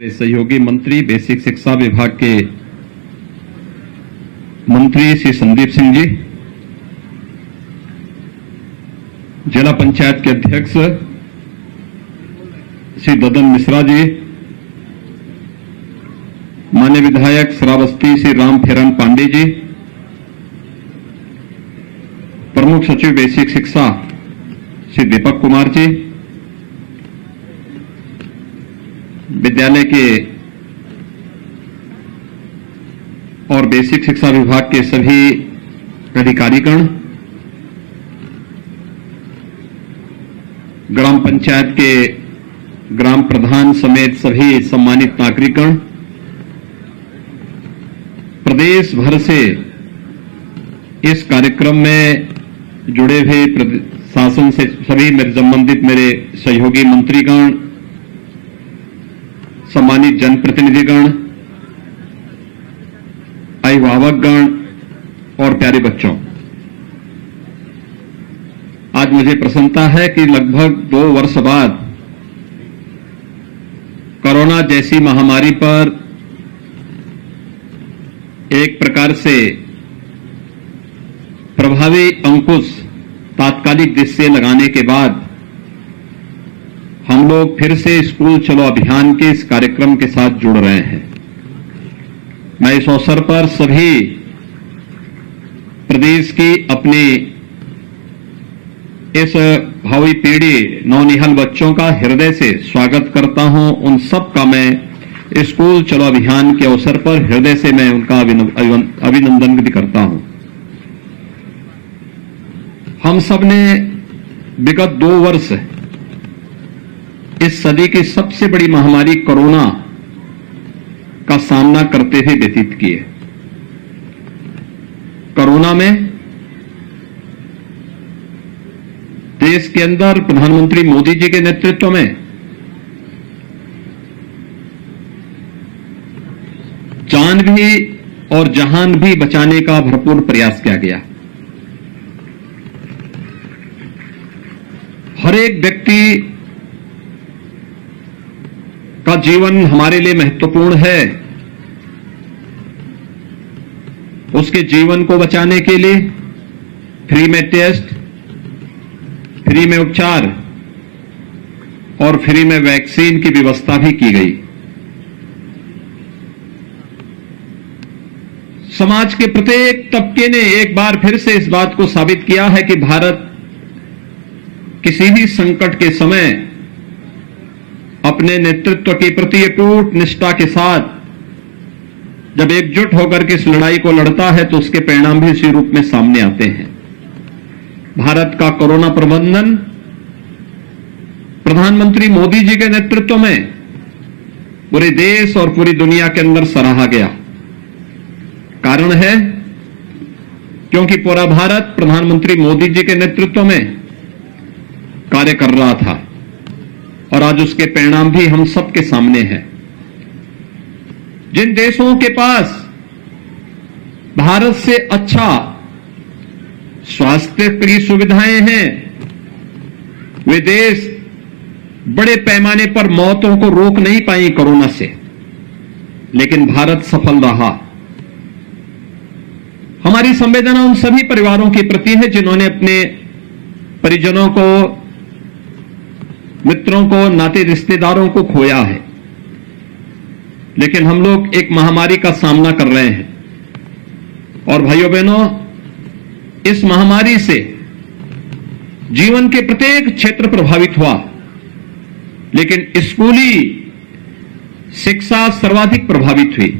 सहयोगी मंत्री बेसिक शिक्षा विभाग के मंत्री श्री संदीप सिंह जी, जिला पंचायत के अध्यक्ष श्री ददन मिश्रा जी, माननीय विधायक श्रावस्ती श्री राम फेरन पांडे जी, प्रमुख सचिव बेसिक शिक्षा श्री दीपक कुमार जी, विद्यालय के और बेसिक शिक्षा विभाग के सभी अधिकारीगण, ग्राम पंचायत के ग्राम प्रधान समेत सभी सम्मानित नागरिकगण, प्रदेश भर से इस कार्यक्रम में जुड़े हुए शासन से सभी मेरे संबंधित मेरे सहयोगी मंत्रीगण, सम्मानित जनप्रतिनिधिगण, अभिभावकगण और प्यारे बच्चों, आज मुझे प्रसन्नता है कि लगभग 2 वर्ष बाद कोरोना जैसी महामारी पर एक प्रकार से प्रभावी अंकुश तात्कालिक दृष्टि लगाने के बाद हम लोग फिर से स्कूल चलो अभियान के इस कार्यक्रम के साथ जुड़ रहे हैं। मैं इस अवसर पर सभी प्रदेश की अपनी इस भावी पीढ़ी नौनिहाल बच्चों का हृदय से स्वागत करता हूं। उन सब का मैं स्कूल चलो अभियान के अवसर पर हृदय से मैं उनका अभिनंदन भी करता हूं। हम सब ने विगत 2 वर्ष इस सदी की सबसे बड़ी महामारी कोरोना का सामना करते हुए व्यतीत किए। कोरोना में देश के अंदर प्रधानमंत्री मोदी जी के नेतृत्व में जान भी और जहान भी बचाने का भरपूर प्रयास किया गया। हर एक व्यक्ति का जीवन हमारे लिए महत्वपूर्ण है। उसके जीवन को बचाने के लिए फ्री में टेस्ट, फ्री में उपचार और फ्री में वैक्सीन की व्यवस्था भी की गई। समाज के प्रत्येक तबके ने एक बार फिर से इस बात को साबित किया है कि भारत किसी भी संकट के समय अपने नेतृत्व के प्रति अटूट निष्ठा के साथ जब एकजुट होकर के इस लड़ाई को लड़ता है तो उसके परिणाम भी इसी रूप में सामने आते हैं। भारत का कोरोना प्रबंधन प्रधानमंत्री मोदी जी के नेतृत्व में पूरे देश और पूरी दुनिया के अंदर सराहा गया। कारण है क्योंकि पूरा भारत प्रधानमंत्री मोदी जी के नेतृत्व में कार्य कर रहा था और आज उसके परिणाम भी हम सबके सामने हैं। जिन देशों के पास भारत से अच्छा स्वास्थ्य की सुविधाएं हैं, वे देश बड़े पैमाने पर मौतों को रोक नहीं पाई कोरोना से, लेकिन भारत सफल रहा। हमारी संवेदना उन सभी परिवारों के प्रति है जिन्होंने अपने परिजनों को, मित्रों को, नाते रिश्तेदारों को खोया है। लेकिन हम लोग एक महामारी का सामना कर रहे हैं और भाइयों बहनों, इस महामारी से जीवन के प्रत्येक क्षेत्र प्रभावित हुआ, लेकिन स्कूली शिक्षा सर्वाधिक प्रभावित हुई।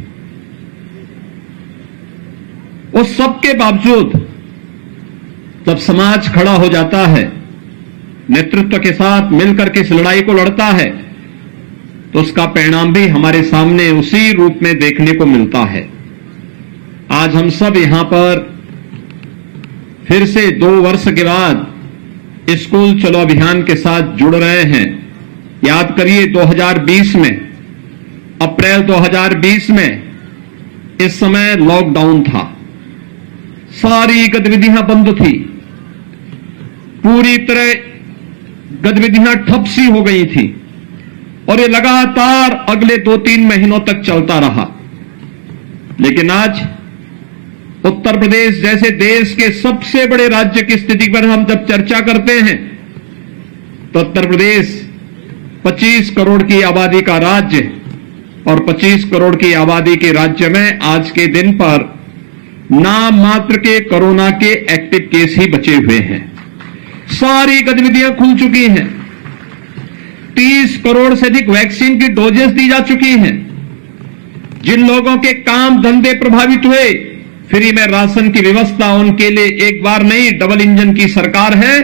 उस सब के बावजूद जब समाज खड़ा हो जाता है, नेतृत्व के साथ मिलकर के इस लड़ाई को लड़ता है, तो उसका परिणाम भी हमारे सामने उसी रूप में देखने को मिलता है। आज हम सब यहां पर फिर से 2 वर्ष के बाद स्कूल चलो अभियान के साथ जुड़ रहे हैं। याद करिए 2020 में, अप्रैल 2020 में इस समय लॉकडाउन था, सारी गतिविधियां बंद थी, पूरी तरह गतिविधियां ठप सी हो गई थी। और ये लगातार अगले 2-3 महीनों तक चलता रहा। लेकिन आज उत्तर प्रदेश जैसे देश के सबसे बड़े राज्य की स्थिति पर हम जब चर्चा करते हैं तो उत्तर प्रदेश 25 करोड़ की आबादी का राज्य और 25 करोड़ की आबादी के राज्य में आज के दिन पर नाम मात्र के कोरोना के एक्टिव केस ही बचे हुए हैं। सारी गतिविधियां खुल चुकी हैं। 30 करोड़ से अधिक वैक्सीन की डोजेस दी जा चुकी हैं। जिन लोगों के काम धंधे प्रभावित हुए, फ्री में राशन की व्यवस्था उनके लिए एक बार नहीं, डबल इंजन की सरकार है।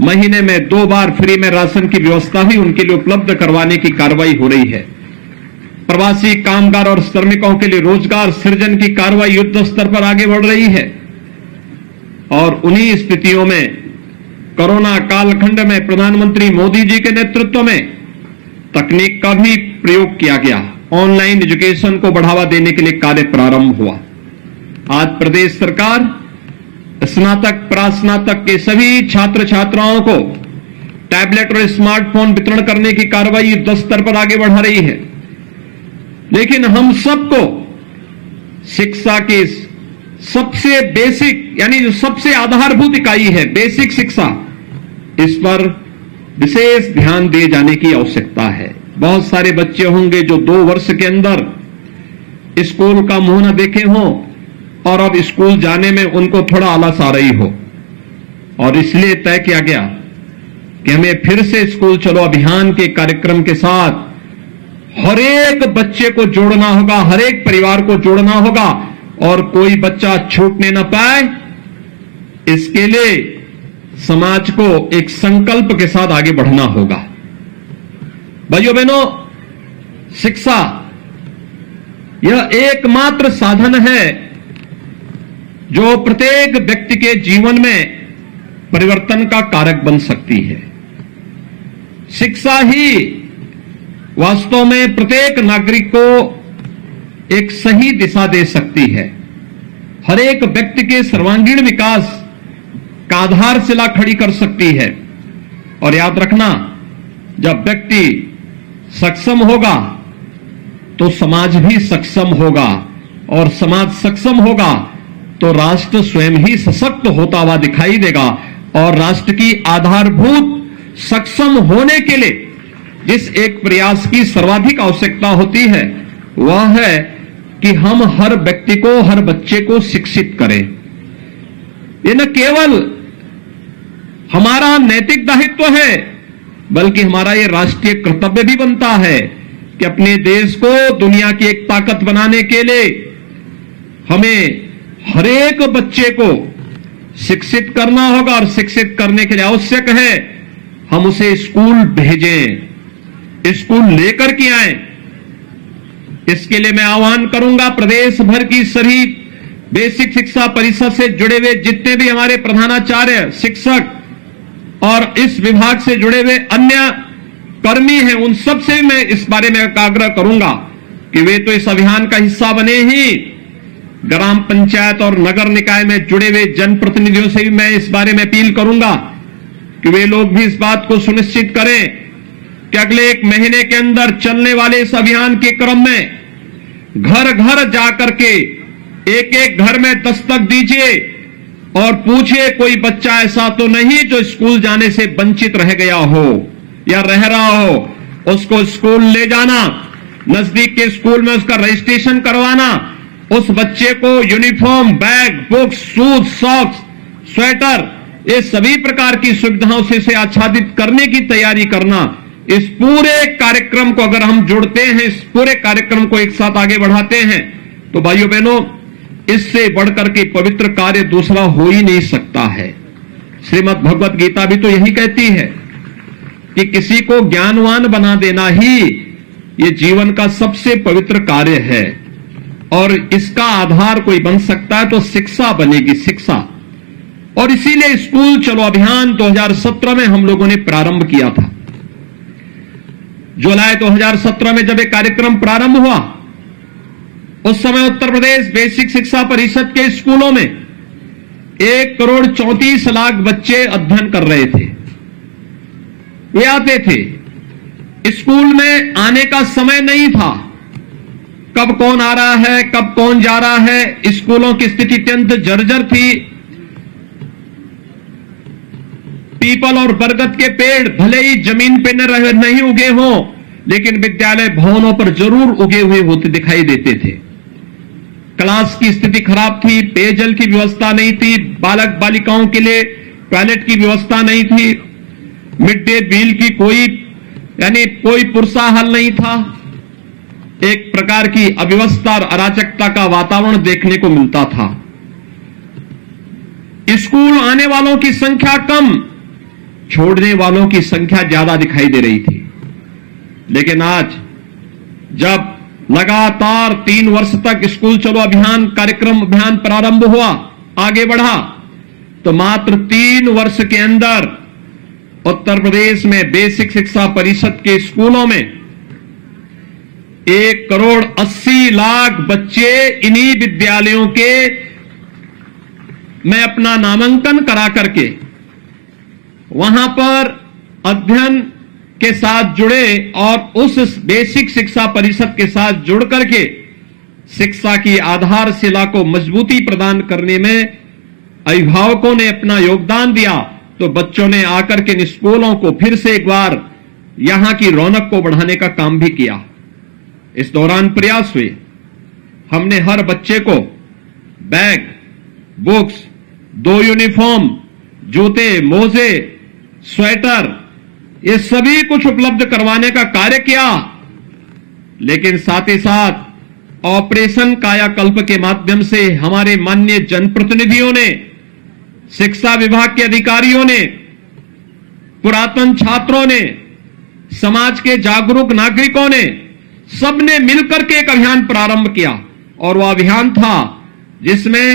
महीने में 2 बार फ्री में राशन की व्यवस्था भी उनके लिए उपलब्ध करवाने की कार्रवाई हो रही है। प्रवासी कामगार और श्रमिकों के लिए रोजगार सृजन की कार्रवाई युद्ध स्तर पर आगे बढ़ रही है। और उन्हीं स्थितियों में कोरोना कालखंड में प्रधानमंत्री मोदी जी के नेतृत्व में तकनीक का भी प्रयोग किया गया। ऑनलाइन एजुकेशन को बढ़ावा देने के लिए कार्य प्रारंभ हुआ। आज प्रदेश सरकार स्नातक प्रास्नातक के सभी छात्र छात्राओं को टैबलेट और स्मार्टफोन वितरण करने की कार्रवाई युद्ध स्तर पर आगे बढ़ा रही है। लेकिन हम सबको शिक्षा की सबसे बेसिक यानी जो सबसे आधारभूत इकाई है बेसिक शिक्षा, इस पर विशेष ध्यान दिए जाने की आवश्यकता है। बहुत सारे बच्चे होंगे जो 2 वर्ष के अंदर स्कूल का मुंह न देखे हों और अब स्कूल जाने में उनको थोड़ा आलस आ रही हो, और इसलिए तय किया गया कि हमें फिर से स्कूल चलो अभियान के कार्यक्रम के साथ हर एक बच्चे को जोड़ना होगा, हर एक परिवार को जोड़ना होगा और कोई बच्चा छूटने न पाए। इसके लिए समाज को एक संकल्प के साथ आगे बढ़ना होगा। भाइयों बहनों, शिक्षा यह एकमात्र साधन है जो प्रत्येक व्यक्ति के जीवन में परिवर्तन का कारक बन सकती है। शिक्षा ही वास्तव में प्रत्येक नागरिक को एक सही दिशा दे सकती है। हर एक व्यक्ति के सर्वांगीण विकास का आधारशिला खड़ी कर सकती है। और याद रखना, जब व्यक्ति सक्षम होगा तो समाज भी सक्षम होगा, और समाज सक्षम होगा तो राष्ट्र स्वयं ही सशक्त होता हुआ दिखाई देगा। और राष्ट्र की आधारभूत सक्षम होने के लिए जिस एक प्रयास की सर्वाधिक आवश्यकता होती है वह है कि हम हर व्यक्ति को, हर बच्चे को शिक्षित करें। ये न केवल हमारा नैतिक दायित्व है बल्कि हमारा ये राष्ट्रीय कर्तव्य भी बनता है कि अपने देश को दुनिया की एक ताकत बनाने के लिए हमें हर एक बच्चे को शिक्षित करना होगा। और शिक्षित करने के लिए आवश्यक है हम उसे स्कूल भेजें, स्कूल लेकर के आए। इसके लिए मैं आह्वान करूंगा प्रदेश भर की सभी बेसिक शिक्षा परिषद से जुड़े हुए जितने भी हमारे प्रधानाचार्य, शिक्षक और इस विभाग से जुड़े हुए अन्य कर्मी हैं, उन सब से भी मैं इस बारे में आग्रह करूंगा कि वे तो इस अभियान का हिस्सा बने ही, ग्राम पंचायत और नगर निकाय में जुड़े हुए जनप्रतिनिधियों से भी मैं इस बारे में अपील करूंगा कि वे लोग भी इस बात को सुनिश्चित करें कि अगले 1 महीने के अंदर चलने वाले इस अभियान के क्रम में घर घर जाकर के एक घर में दस्तक दीजिए और पूछिए कोई बच्चा ऐसा तो नहीं जो स्कूल जाने से वंचित रह गया हो या रह रहा हो। उसको स्कूल ले जाना, नजदीक के स्कूल में उसका रजिस्ट्रेशन करवाना, उस बच्चे को uniform, bag, books, shoes, socks, sweater, ये सभी प्रकार की सुविधाओं से इसे आच्छादित करने की तैयारी करना। इस पूरे कार्यक्रम को अगर हम जोड़ते हैं, इस पूरे कार्यक्रम को एक साथ आगे बढ़ाते हैं तो भाइयों बहनों, इससे बढ़कर के पवित्र कार्य दूसरा हो ही नहीं सकता है। श्रीमद् भगवत गीता भी तो यही कहती है कि किसी को ज्ञानवान बना देना ही ये जीवन का सबसे पवित्र कार्य है, और इसका आधार कोई बन सकता है तो शिक्षा बनेगी, शिक्षा। और इसीलिए स्कूल चलो अभियान 2017 में हम लोगों ने प्रारंभ किया था। जुलाई 2017 में जब एक कार्यक्रम प्रारंभ हुआ, उस समय उत्तर प्रदेश बेसिक शिक्षा परिषद के स्कूलों में 1,34,00,000 बच्चे अध्ययन कर रहे थे। वे आते थे स्कूल में आने का समय नहीं था। कब कौन आ रहा है, कब कौन जा रहा है। स्कूलों की स्थिति अत्यंत जर्जर थी। पीपल और बरगद के पेड़ भले ही जमीन पे नहीं उगे हों, लेकिन विद्यालय भवनों पर जरूर उगे हुए होते दिखाई देते थे। क्लास की स्थिति खराब थी, पेयजल की व्यवस्था नहीं थी, बालक बालिकाओं के लिए टॉयलेट की व्यवस्था नहीं थी, मिड डे मील की कोई पुरसा हल नहीं था। एक प्रकार की अव्यवस्था और अराजकता का वातावरण देखने को मिलता था। स्कूल आने वालों की संख्या कम, छोड़ने वालों की संख्या ज्यादा दिखाई दे रही थी। लेकिन आज जब लगातार 3 वर्ष तक स्कूल चलो अभियान प्रारंभ हुआ, आगे बढ़ा, तो मात्र 3 वर्ष के अंदर उत्तर प्रदेश में बेसिक शिक्षा परिषद के स्कूलों में 1,80,00,000 बच्चे इन्हीं विद्यालयों के में अपना नामांकन करा करके वहां पर अध्ययन के साथ जुड़े और उस बेसिक शिक्षा परिषद के साथ जुड़ करके शिक्षा की आधारशिला को मजबूती प्रदान करने में अभिभावकों ने अपना योगदान दिया। तो बच्चों ने आकर के इन स्कूलों को फिर से एक बार यहां की रौनक को बढ़ाने का काम भी किया। इस दौरान प्रयास हुए, हमने हर बच्चे को बैग, बुक्स, 2 यूनिफॉर्म, जूते, मोजे, स्वेटर, ये सभी कुछ उपलब्ध करवाने का कार्य किया। लेकिन साथ ही साथ ऑपरेशन कायाकल्प के माध्यम से हमारे माननीय जनप्रतिनिधियों ने, शिक्षा विभाग के अधिकारियों ने, पुरातन छात्रों ने, समाज के जागरूक नागरिकों ने, सबने मिलकर के एक अभियान प्रारंभ किया। और वह अभियान था जिसमें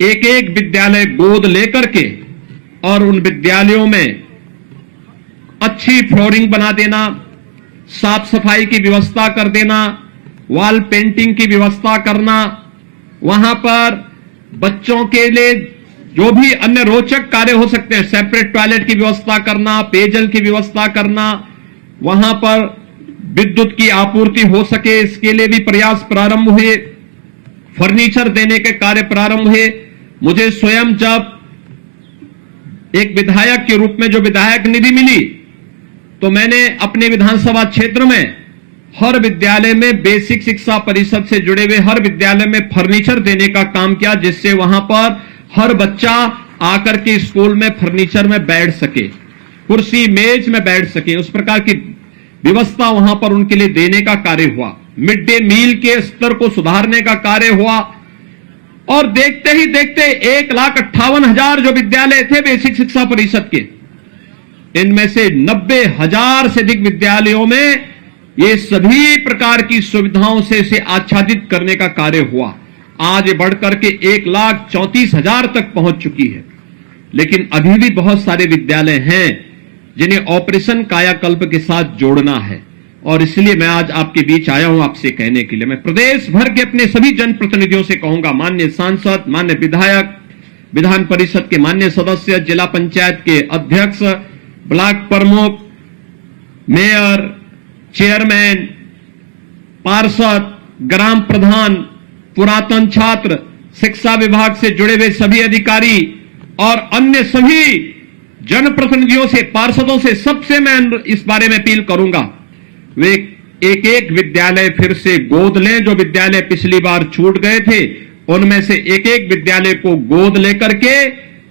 एक एक विद्यालय गोद लेकर के और उन विद्यालयों में अच्छी फ्लोरिंग बना देना, साफ सफाई की व्यवस्था कर देना, वॉल पेंटिंग की व्यवस्था करना, वहां पर बच्चों के लिए जो भी अन्य रोचक कार्य हो सकते हैं, सेपरेट टॉयलेट की व्यवस्था करना, पेयजल की व्यवस्था करना, वहां पर विद्युत की आपूर्ति हो सके, इसके लिए भी प्रयास प्रारंभ हुए। फर्नीचर देने के कार्य प्रारंभ हुए। मुझे स्वयं जब एक विधायक के रूप में जो विधायक निधि मिली, तो मैंने अपने विधानसभा क्षेत्र में हर विद्यालय में बेसिक शिक्षा परिषद से जुड़े हुए हर विद्यालय में फर्नीचर देने का काम किया, जिससे वहां पर हर बच्चा आकर के स्कूल में फर्नीचर में बैठ सके, कुर्सी मेज में बैठ सके, उस प्रकार की व्यवस्था वहां पर उनके लिए देने का कार्य हुआ। मिड डे मील के स्तर को सुधारने का कार्य हुआ। और देखते ही देखते 1,58,000 जो विद्यालय थे बेसिक शिक्षा परिषद के, इनमें से 90,000 से अधिक विद्यालयों में ये सभी प्रकार की सुविधाओं से इसे आच्छादित करने का कार्य हुआ। आज बढ़कर के 1,34,000 तक पहुंच चुकी है। लेकिन अभी भी बहुत सारे विद्यालय हैं जिन्हें ऑपरेशन कायाकल्प के साथ जोड़ना है। और इसलिए मैं आज आपके बीच आया हूं आपसे कहने के लिए। मैं प्रदेश भर के अपने सभी जनप्रतिनिधियों से कहूंगा, माननीय सांसद, माननीय विधायक, विधान परिषद के माननीय सदस्य, जिला पंचायत के अध्यक्ष, ब्लॉक प्रमुख, मेयर, चेयरमैन, पार्षद, ग्राम प्रधान, पुरातन छात्र, शिक्षा विभाग से जुड़े हुए सभी अधिकारी और अन्य सभी जनप्रतिनिधियों से, पार्षदों से, सबसे मैं इस बारे में अपील करूंगा, वे एक एक विद्यालय फिर से गोद लें। जो विद्यालय पिछली बार छूट गए थे, उनमें से एक एक विद्यालय को गोद लेकर के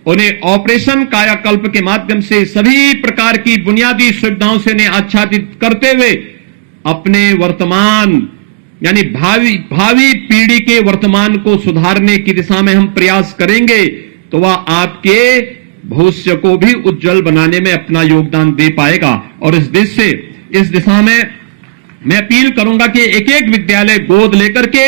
उन्हें ऑपरेशन कायाकल्प के माध्यम से सभी प्रकार की बुनियादी सुविधाओं से उन्हें आच्छादित करते हुए अपने वर्तमान यानी भावी पीढ़ी के वर्तमान को सुधारने की दिशा में हम प्रयास करेंगे, तो वह आपके भविष्य को भी उज्जवल बनाने में अपना योगदान दे पाएगा। और इस दिशा में मैं अपील करूंगा कि एक एक विद्यालय गोद लेकर के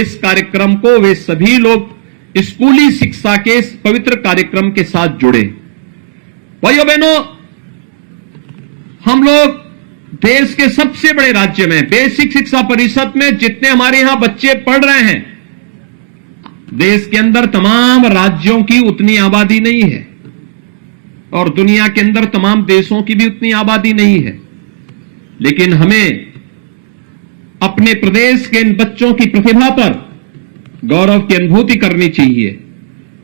इस कार्यक्रम को वे सभी लोग स्कूली शिक्षा के इस पवित्र कार्यक्रम के साथ जुड़े। भाइयों बहनों, हम लोग देश के सबसे बड़े राज्य में बेसिक शिक्षा परिषद में जितने हमारे यहां बच्चे पढ़ रहे हैं, देश के अंदर तमाम राज्यों की उतनी आबादी नहीं है और दुनिया के अंदर तमाम देशों की भी उतनी आबादी नहीं है। लेकिन हमें अपने प्रदेश के इन बच्चों की प्रतिभा पर गौरव की अनुभूति करनी चाहिए,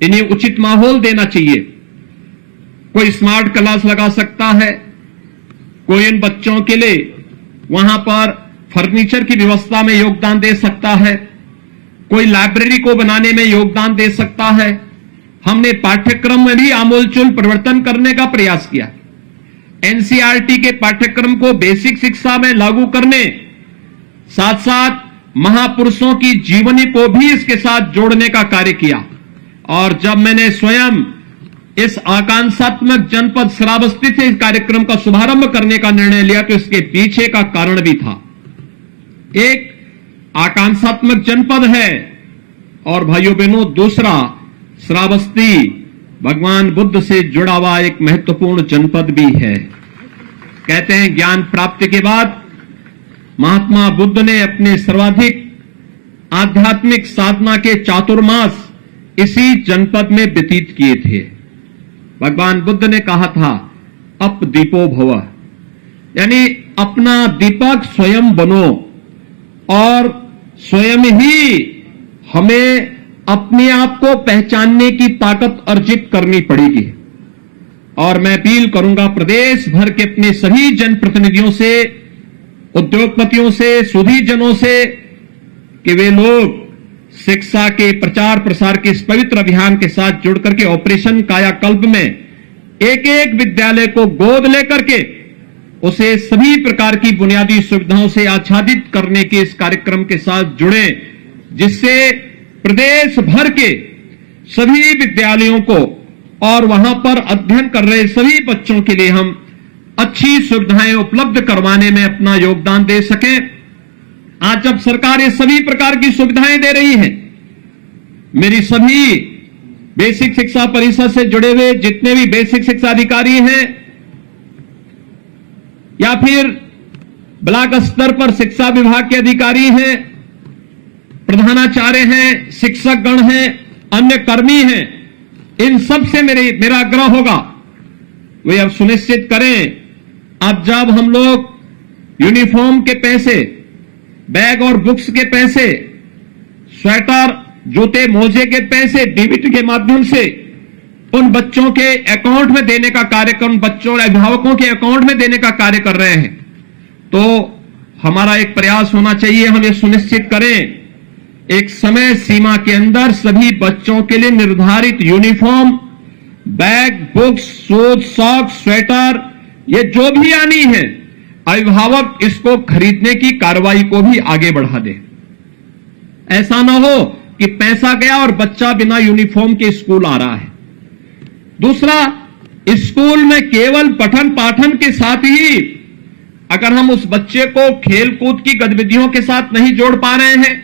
इन्हें उचित माहौल देना चाहिए। कोई स्मार्ट क्लास लगा सकता है, कोई इन बच्चों के लिए वहां पर फर्नीचर की व्यवस्था में योगदान दे सकता है, कोई लाइब्रेरी को बनाने में योगदान दे सकता है। हमने पाठ्यक्रम में भी आमूलचूल परिवर्तन करने का प्रयास किया। एनसीईआरटी के पाठ्यक्रम को बेसिक शिक्षा में लागू करने, साथ साथ महापुरुषों की जीवनी को भी इसके साथ जोड़ने का कार्य किया। और जब मैंने स्वयं इस आकांक्षात्मक जनपद श्रावस्ती से इस कार्यक्रम का शुभारंभ करने का निर्णय लिया तो इसके पीछे का कारण भी था। एक आकांक्षात्मक जनपद है और भाइयों बहनों दूसरा श्रावस्ती भगवान बुद्ध से जुड़ा हुआ एक महत्वपूर्ण जनपद भी है। कहते हैं ज्ञान प्राप्ति के बाद महात्मा बुद्ध ने अपने सर्वाधिक आध्यात्मिक साधना के चातुर्मास इसी जनपद में व्यतीत किए थे। भगवान बुद्ध ने कहा था अप दीपो भव, यानी अपना दीपक स्वयं बनो और स्वयं ही हमें अपने आप को पहचानने की ताकत अर्जित करनी पड़ेगी। और मैं अपील करूंगा प्रदेश भर के अपने सभी जनप्रतिनिधियों से, उद्योगपतियों से, सुधीजनों से कि वे लोग शिक्षा के प्रचार प्रसार के इस पवित्र अभियान के साथ जुड़ करके ऑपरेशन कायाकल्प में एक एक विद्यालय को गोद लेकर के उसे सभी प्रकार की बुनियादी सुविधाओं से आच्छादित करने के इस कार्यक्रम के साथ जुड़े, जिससे प्रदेश भर के सभी विद्यालयों को और वहां पर अध्ययन कर रहे सभी बच्चों के लिए हम अच्छी सुविधाएं उपलब्ध करवाने में अपना योगदान दे सकें। आज जब सरकार ये सभी प्रकार की सुविधाएं दे रही है, मेरी सभी बेसिक शिक्षा परिषद से जुड़े हुए जितने भी बेसिक शिक्षा अधिकारी हैं या फिर ब्लॉक स्तर पर शिक्षा विभाग के अधिकारी हैं, प्रधानाचार्य हैं, शिक्षक गण हैं, अन्य कर्मी हैं, इन सब से मेरा आग्रह होगा वे अब सुनिश्चित करें अब जब हम लोग यूनिफॉर्म के पैसे, बैग और बुक्स के पैसे, स्वेटर, जूते, मोजे के पैसे डीबीटी के माध्यम से उन बच्चों के अकाउंट में देने का कार्यक्रम, बच्चों और अभिभावकों के अकाउंट में देने का कार्य कर रहे हैं, तो हमारा एक प्रयास होना चाहिए, हम ये सुनिश्चित करें एक समय सीमा के अंदर सभी बच्चों के लिए निर्धारित uniform, bag, books, shoes, socks, sweater, ये जो भी आनी है, अभिभावक इसको खरीदने की कार्रवाई को भी आगे बढ़ा दे। ऐसा ना हो कि पैसा गया और बच्चा बिना यूनिफॉर्म के स्कूल आ रहा है। दूसरा, स्कूल में केवल पठन पाठन के साथ ही अगर हम उस बच्चे को खेल कूद की गतिविधियों के साथ नहीं जोड़ पा रहे हैं,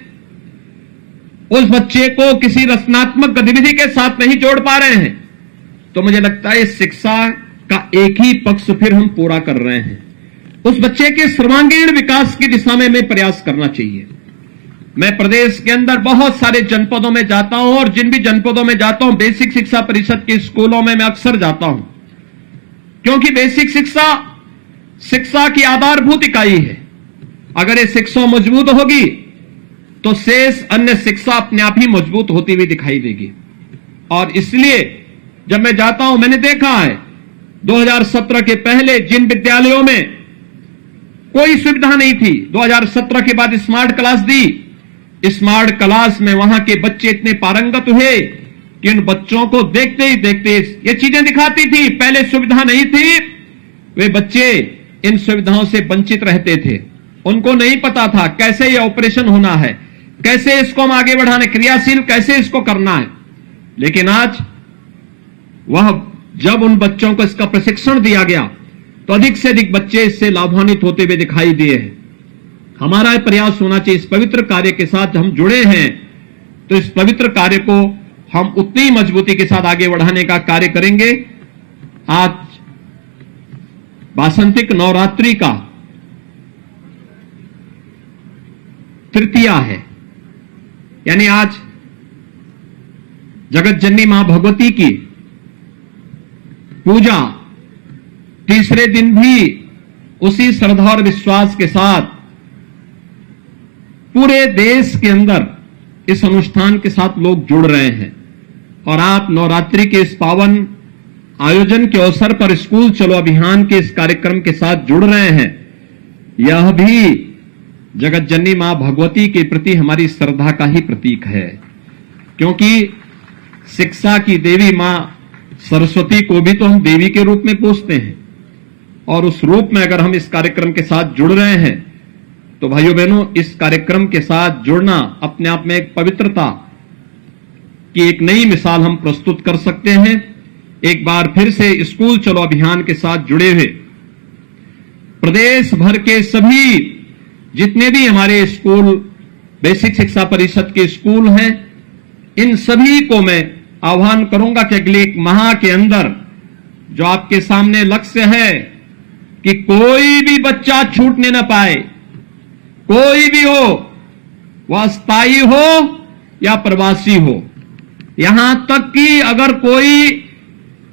उस बच्चे को किसी रचनात्मक गतिविधि के साथ नहीं जोड़ पा रहे हैं, तो मुझे लगता है शिक्षा का एक ही पक्ष फिर हम पूरा कर रहे हैं। उस बच्चे के सर्वांगीण विकास की दिशा में हमें प्रयास करना चाहिए। मैं प्रदेश के अंदर बहुत सारे जनपदों में जाता हूं और जिन भी जनपदों में जाता हूं बेसिक शिक्षा परिषद के स्कूलों में मैं अक्सर जाता हूं, क्योंकि बेसिक शिक्षा की आधारभूत इकाई है। अगर ये शिक्षा मजबूत होगी तो शेष अन्य शिक्षा अपने आप ही मजबूत होती हुई दिखाई देगी। और इसलिए जब मैं जाता हूं, मैंने देखा है 2017 के पहले जिन विद्यालयों में कोई सुविधा नहीं थी, 2017 के बाद स्मार्ट क्लास दी, स्मार्ट क्लास में वहां के बच्चे इतने पारंगत हुए कि उन बच्चों को देखते ही देखते ये चीजें दिखाती थी। पहले सुविधा नहीं थी, वे बच्चे इन सुविधाओं से वंचित रहते थे, उनको नहीं पता था कैसे ये ऑपरेशन होना है, कैसे इसको हम आगे बढ़ाने, क्रियाशील कैसे इसको करना है। लेकिन आज वह जब उन बच्चों को इसका प्रशिक्षण दिया गया तो अधिक से अधिक बच्चे इससे लाभान्वित होते हुए दिखाई दिए हैं। हमारा प्रयास होना चाहिए, इस पवित्र कार्य के साथ हम जुड़े हैं तो इस पवित्र कार्य को हम उतनी ही मजबूती के साथ आगे बढ़ाने का कार्य करेंगे। आज वासंतिक नवरात्रि का तृतीया है, यानी आज जगत जननी मां भगवती की पूजा तीसरे दिन भी उसी श्रद्धा और विश्वास के साथ पूरे देश के अंदर इस अनुष्ठान के साथ लोग जुड़ रहे हैं। और आप नवरात्रि के इस पावन आयोजन के अवसर पर स्कूल चलो अभियान के इस कार्यक्रम के साथ जुड़ रहे हैं। यह भी जगत जननी मां भगवती के प्रति हमारी श्रद्धा का ही प्रतीक है, क्योंकि शिक्षा की देवी मां सरस्वती को भी तो हम देवी के रूप में पूजते हैं, और उस रूप में अगर हम इस कार्यक्रम के साथ जुड़ रहे हैं तो भाइयों बहनों, इस कार्यक्रम के साथ जुड़ना अपने आप में एक पवित्रता की एक नई मिसाल हम प्रस्तुत कर सकते हैं। एक बार फिर से स्कूल चलो अभियान के साथ जुड़े हुए प्रदेश भर के सभी जितने भी हमारे स्कूल, बेसिक शिक्षा परिषद के स्कूल हैं, इन सभी को मैं आह्वान करूंगा कि अगले एक माह के अंदर जो आपके सामने लक्ष्य है कि कोई भी बच्चा छूटने न पाए, कोई भी हो, वह स्थायी हो या प्रवासी हो, यहां तक कि अगर कोई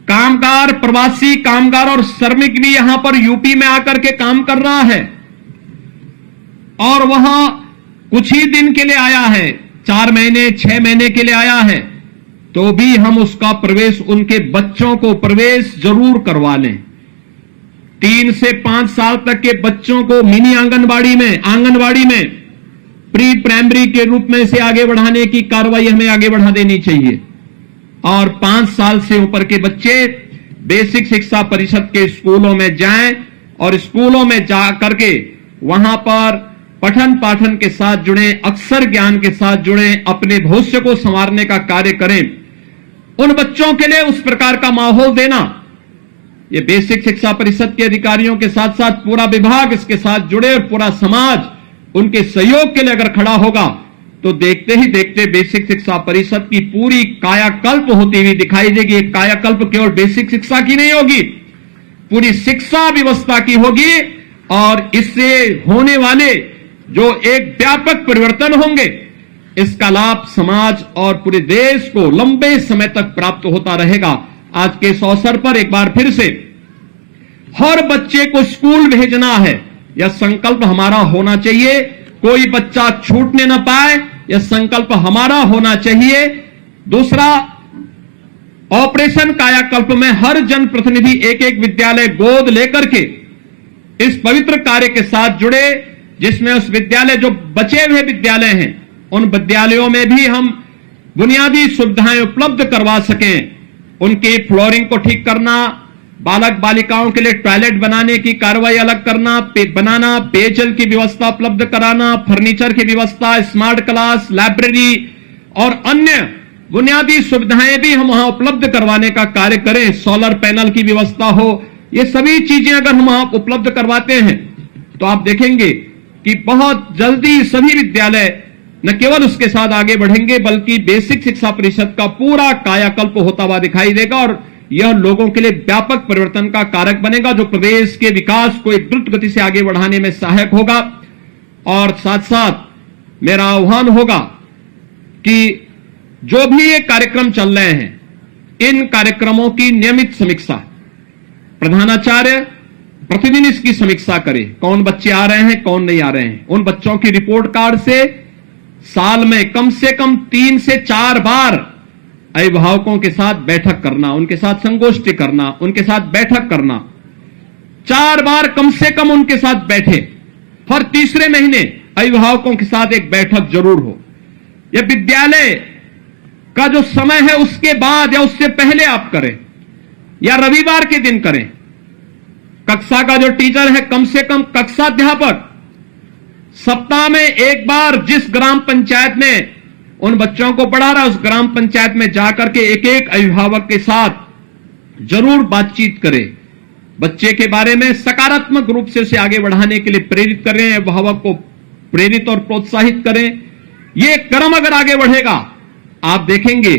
कामगार, प्रवासी कामगार और श्रमिक भी यहां पर यूपी में आकर के काम कर रहा है और वहां कुछ ही दिन के लिए आया है, 4 महीने 6 महीने के लिए आया है, तो भी हम उसका प्रवेश, उनके बच्चों को प्रवेश जरूर करवा लें। 3 से 5 साल तक के बच्चों को मिनी आंगनबाड़ी में प्री प्राइमरी के रूप में से आगे बढ़ाने की कार्रवाई हमें आगे बढ़ा देनी चाहिए। और 5 साल से ऊपर के बच्चे बेसिक शिक्षा परिषद के स्कूलों में जाएं और स्कूलों में जा करके वहां पर पठन पाठन के साथ जुड़े, अक्षर ज्ञान के साथ जुड़े, अपने भविष्य को संवारने का कार्य करें। उन बच्चों के लिए उस प्रकार का माहौल देना, ये बेसिक शिक्षा परिषद के अधिकारियों के साथ साथ पूरा विभाग इसके साथ जुड़े और पूरा समाज उनके सहयोग के लिए अगर खड़ा होगा तो देखते ही देखते बेसिक शिक्षा परिषद की पूरी कायाकल्प होती हुई दिखाई देगी। एक कायाकल्प केवल बेसिक शिक्षा की नहीं होगी, पूरी शिक्षा व्यवस्था की होगी, और इससे होने वाले जो एक व्यापक परिवर्तन होंगे, इसका लाभ समाज और पूरे देश को लंबे समय तक प्राप्त होता रहेगा। आज के इस अवसर पर एक बार फिर से हर बच्चे को स्कूल भेजना है, यह संकल्प हमारा होना चाहिए। कोई बच्चा छूटने न पाए, यह संकल्प हमारा होना चाहिए। दूसरा, ऑपरेशन कायाकल्प में हर जनप्रतिनिधि एक एक विद्यालय गोद लेकर के इस पवित्र कार्य के साथ जुड़े, जिसमें उस विद्यालय, जो बचे हुए विद्यालय हैं, उन विद्यालयों में भी हम बुनियादी सुविधाएं उपलब्ध करवा सकें। उनके फ्लोरिंग को ठीक करना, बालक बालिकाओं के लिए टॉयलेट बनाने की कार्रवाई अलग करना, बनाना, पेयजल की व्यवस्था उपलब्ध कराना, फर्नीचर की व्यवस्था, स्मार्ट क्लास, लाइब्रेरी और अन्य बुनियादी सुविधाएं भी हम वहां उपलब्ध करवाने का कार्य करें। सोलर पैनल की व्यवस्था हो, ये सभी चीजें अगर हम वहां उपलब्ध करवाते हैं तो आप देखेंगे कि बहुत जल्दी सभी विद्यालय न केवल उसके साथ आगे बढ़ेंगे बल्कि बेसिक शिक्षा परिषद का पूरा कायाकल्प होता हुआ दिखाई देगा, और यह लोगों के लिए व्यापक परिवर्तन का कारक बनेगा, जो प्रदेश के विकास को एक द्रुत गति से आगे बढ़ाने में सहायक होगा। और साथ साथ मेरा आह्वान होगा कि जो भी ये कार्यक्रम चल रहे हैं, इन कार्यक्रमों की नियमित समीक्षा, प्रधानाचार्य प्रतिदिन इसकी समीक्षा करे, कौन बच्चे आ रहे हैं, कौन नहीं आ रहे हैं। उन बच्चों की रिपोर्ट कार्ड से साल में कम से कम 3 से 4 बार अभिभावकों के साथ बैठक करना, उनके साथ संगोष्ठी करना, उनके साथ बैठक करना, 4 बार कम से कम उनके साथ बैठे। हर तीसरे महीने अभिभावकों के साथ एक बैठक जरूर हो। यह विद्यालय का जो समय है उसके बाद या उससे पहले आप करें, या रविवार के दिन करें। कक्षा का जो टीचर है, कम से कम कक्षाध्यापक सप्ताह में एक बार जिस ग्राम पंचायत में उन बच्चों को पढ़ा रहा है, उस ग्राम पंचायत में जाकर के एक एक अभिभावक के साथ जरूर बातचीत करें। बच्चे के बारे में सकारात्मक रूप से उसे आगे बढ़ाने के लिए प्रेरित करें, अभिभावक को प्रेरित और प्रोत्साहित करें। यह क्रम अगर आगे बढ़ेगा, आप देखेंगे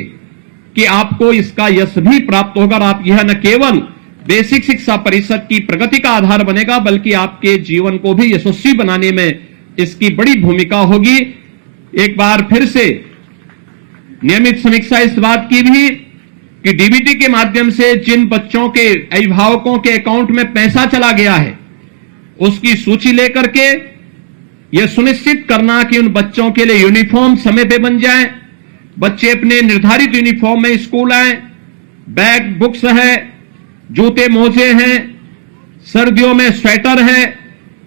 कि आपको इसका यश भी प्राप्त होगा, और आप यह न केवल बेसिक शिक्षा परिषद की प्रगति का आधार बनेगा बल्कि आपके जीवन को भी यशस्वी बनाने में इसकी बड़ी भूमिका होगी। एक बार फिर से नियमित समीक्षा इस बात की भी कि डीबीटी के माध्यम से जिन बच्चों के अभिभावकों के अकाउंट में पैसा चला गया है, उसकी सूची लेकर के यह सुनिश्चित करना कि उन बच्चों के लिए यूनिफॉर्म समय पे बन जाए, बच्चे अपने निर्धारित यूनिफॉर्म में स्कूल आए, बैग बुक्स है, जूते मोजे हैं, सर्दियों में स्वेटर है,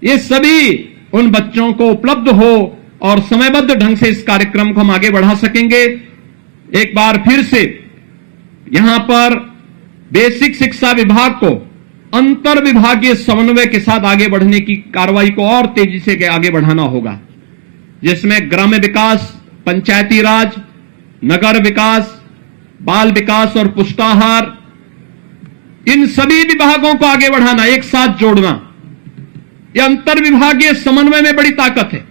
ये सभी उन बच्चों को उपलब्ध हो और समयबद्ध ढंग से इस कार्यक्रम को हम आगे बढ़ा सकेंगे। एक बार फिर से यहां पर बेसिक शिक्षा विभाग को अंतर विभागीय समन्वय के साथ आगे बढ़ने की कार्रवाई को और तेजी से आगे बढ़ाना होगा, जिसमें ग्राम्य विकास, पंचायती राज, नगर विकास, बाल विकास और पुष्टाहार, इन सभी विभागों को आगे बढ़ाना, एक साथ जोड़ना। यह अंतर विभागीय समन्वय में बड़ी ताकत है।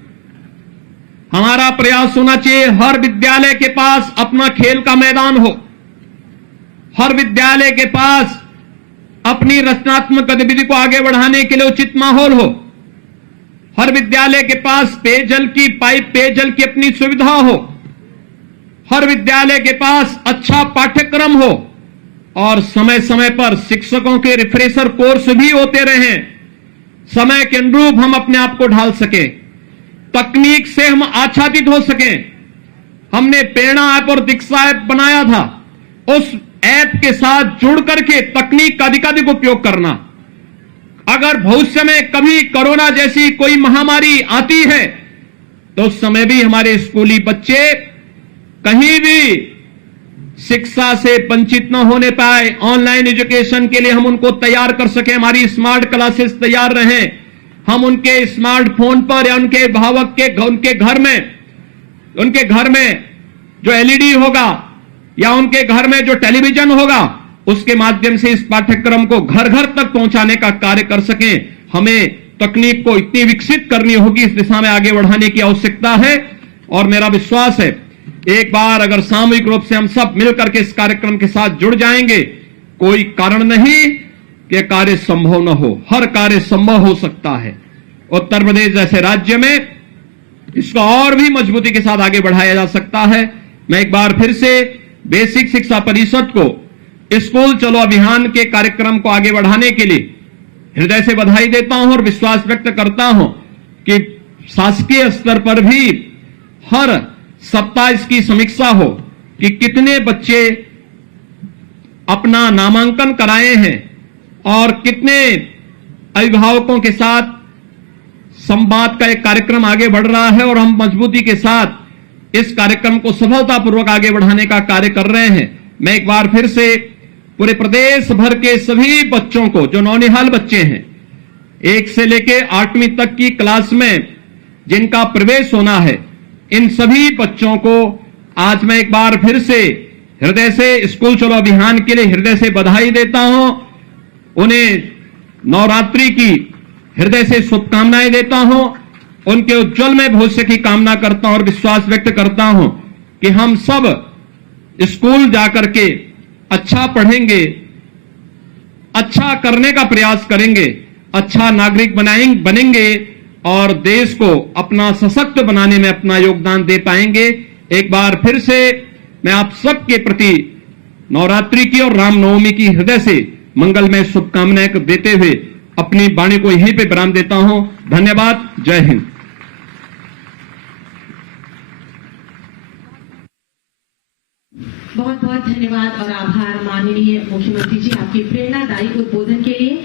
हमारा प्रयास होना चाहिए हर विद्यालय के पास अपना खेल का मैदान हो, हर विद्यालय के पास अपनी रचनात्मक गतिविधि को आगे बढ़ाने के लिए उचित माहौल हो, हर विद्यालय के पास पेयजल की अपनी सुविधा हो, हर विद्यालय के पास अच्छा पाठ्यक्रम हो और समय समय पर शिक्षकों के रिफ्रेशर कोर्स भी होते रहें, समय के अनुरूप हम अपने आप को ढाल सकें, तकनीक से हम आच्छादित हो सकें। हमने प्रेरणा ऐप और दीक्षा ऐप बनाया था, उस ऐप के साथ जुड़ करके तकनीक का अधिकाधिक उपयोग करना। अगर भविष्य में कभी कोरोना जैसी कोई महामारी आती है तो उस समय भी हमारे स्कूली बच्चे कहीं भी शिक्षा से वंचित न होने पाए, ऑनलाइन एजुकेशन के लिए हम उनको तैयार कर सकें, हमारी स्मार्ट क्लासेस तैयार रहें, हम उनके स्मार्टफोन पर या उनके अभिभावक के उनके घर में जो एलईडी होगा या उनके घर में जो टेलीविजन होगा उसके माध्यम से इस पाठ्यक्रम को घर घर तक पहुंचाने का कार्य कर सकें। हमें तकनीक को इतनी विकसित करनी होगी, इस दिशा में आगे बढ़ाने की आवश्यकता है और मेरा विश्वास है एक बार अगर सामूहिक रूप से हम सब मिलकर के इस कार्यक्रम के साथ जुड़ जाएंगे, कोई कारण नहीं कि कार्य संभव न हो, हर कार्य संभव हो सकता है। उत्तर प्रदेश जैसे राज्य में इसको और भी मजबूती के साथ आगे बढ़ाया जा सकता है। मैं एक बार फिर से बेसिक शिक्षा परिषद को स्कूल चलो अभियान के कार्यक्रम को आगे बढ़ाने के लिए हृदय से बधाई देता हूं और विश्वास व्यक्त करता हूं कि शासकीय स्तर पर भी हर सप्ताह इसकी समीक्षा हो कि कितने बच्चे अपना नामांकन कराए हैं और कितने अभिभावकों के साथ संवाद का एक कार्यक्रम आगे बढ़ रहा है और हम मजबूती के साथ इस कार्यक्रम को सफलतापूर्वक आगे बढ़ाने का कार्य कर रहे हैं। मैं एक बार फिर से पूरे प्रदेश भर के सभी बच्चों को, जो नौनिहाल बच्चे हैं 1 से लेकर 8वीं तक की क्लास में जिनका प्रवेश होना है, इन सभी बच्चों को आज मैं एक बार फिर से हृदय से स्कूल चलो अभियान के लिए हृदय से बधाई देता हूं। उन्हें नवरात्रि की हृदय से शुभकामनाएं देता हूं, उनके उज्जवल में भविष्य की कामना करता हूं और विश्वास व्यक्त करता हूं कि हम सब स्कूल जाकर के अच्छा पढ़ेंगे, अच्छा करने का प्रयास करेंगे, अच्छा नागरिक बनेंगे और देश को अपना सशक्त बनाने में अपना योगदान दे पाएंगे। एक बार फिर से मैं आप सबके प्रति नवरात्रि की और रामनवमी की हृदय से मंगलमय शुभकामनाएं देते हुए अपनी वाणी को यहीं पे विराम देता हूं। धन्यवाद। जय हिंद। बहुत बहुत धन्यवाद और आभार माननीय मुख्यमंत्री जी आपके प्रेरणादायी उद्बोधन के लिए।